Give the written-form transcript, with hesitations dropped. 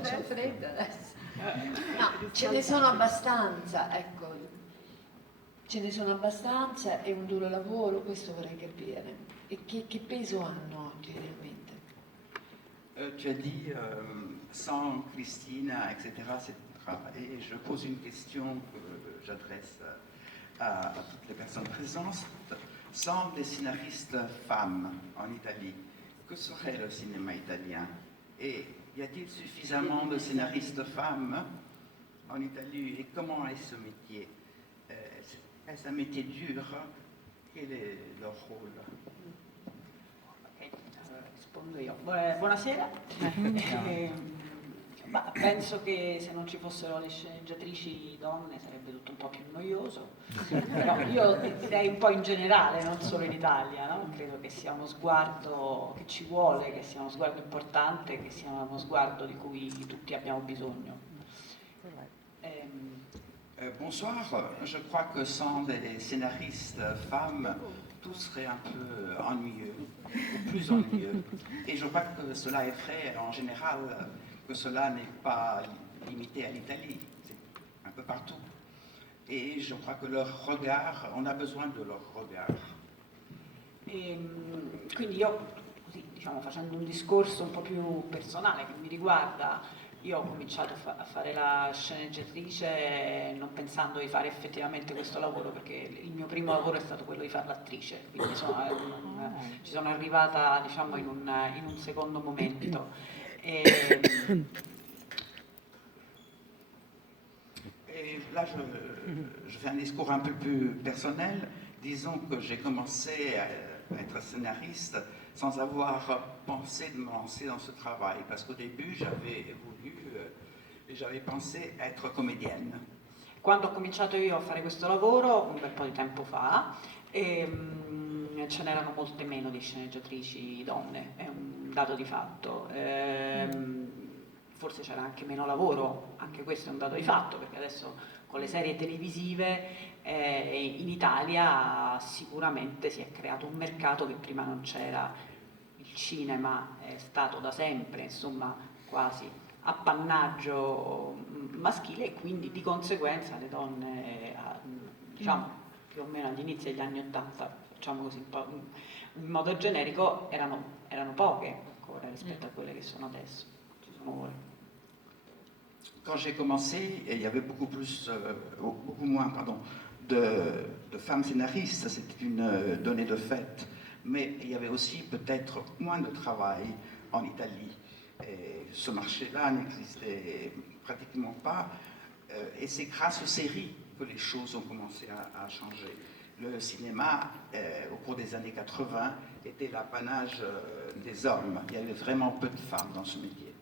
c'è freddo adesso. No, ce ne sono abbastanza, ecco, ce ne sono abbastanza, è un duro lavoro, questo vorrei capire. E che peso hanno oggi realmente? Tu as dit sans Christina, etc., etc. Et je pose une question que j'adresse à toutes les personnes présentes. Sans des scénaristes femmes en Italie, que serait le cinéma italien? Et y a-t-il suffisamment de scénaristes femmes en Italie? Et comment est ce métier? Est-ce un métier dur? Quel est leur rôle? Rispondo io. Buonasera. Penso che se non ci fossero le sceneggiatrici donne sarebbe tutto un po' più noioso, però io direi un po' in generale, non solo in Italia, no? Credo che sia uno sguardo che ci vuole, che sia uno sguardo importante, che sia uno sguardo di cui tutti abbiamo bisogno. Bonsoir, je crois que sans des scénaristes femmes, tout serait un peu ennuyeux, ou plus ennuyeux. Et je crois que cela est vrai en général, que cela n'est pas limité à l'Italie, c'est un peu partout. Et je crois que leur regard, on a besoin de leur regard. Quindi io, così, diciamo, facendo un discorso un po' più personale che mi riguarda, io ho cominciato a fare la sceneggiatrice non pensando di fare effettivamente questo lavoro, perché il mio primo lavoro è stato quello di fare l'attrice, quindi ci sono arrivata, diciamo, in un secondo momento. Et là, je fais un discours un peu plus personnel. Disons que j'ai commencé à être scénariste sans avoir pensé de me lancer dans ce travail, parce qu'au début, j'avais voulu et j'avais pensé être comédienne. Quando ho cominciato io a fare questo lavoro, un bel po' di tempo fa, ce n'erano molte meno di sceneggiatrici donne, è un dato di fatto. Forse c'era anche meno lavoro, anche questo è un dato di fatto, perché adesso con le serie televisive in Italia sicuramente si è creato un mercato che prima non c'era. Il cinema è stato da sempre, insomma, quasi appannaggio maschile, e quindi di conseguenza le donne, diciamo più o meno agli inizi degli anni '80, facciamo così un po' in modo generico, erano poche ancora rispetto a quelle che sono adesso. Ci sono ore. Quand j'ai commencé, il y avait beaucoup moins de femmes scénaristes, c'était une donnée de fait, mais il y avait aussi peut-être moins de travail en Italie. Et ce marché-là n'existait pratiquement pas, et c'est grâce aux séries que les choses ont commencé à changer. Le cinéma, au cours des années 80, était l'apanage des hommes. Il y avait vraiment peu de femmes dans ce métier.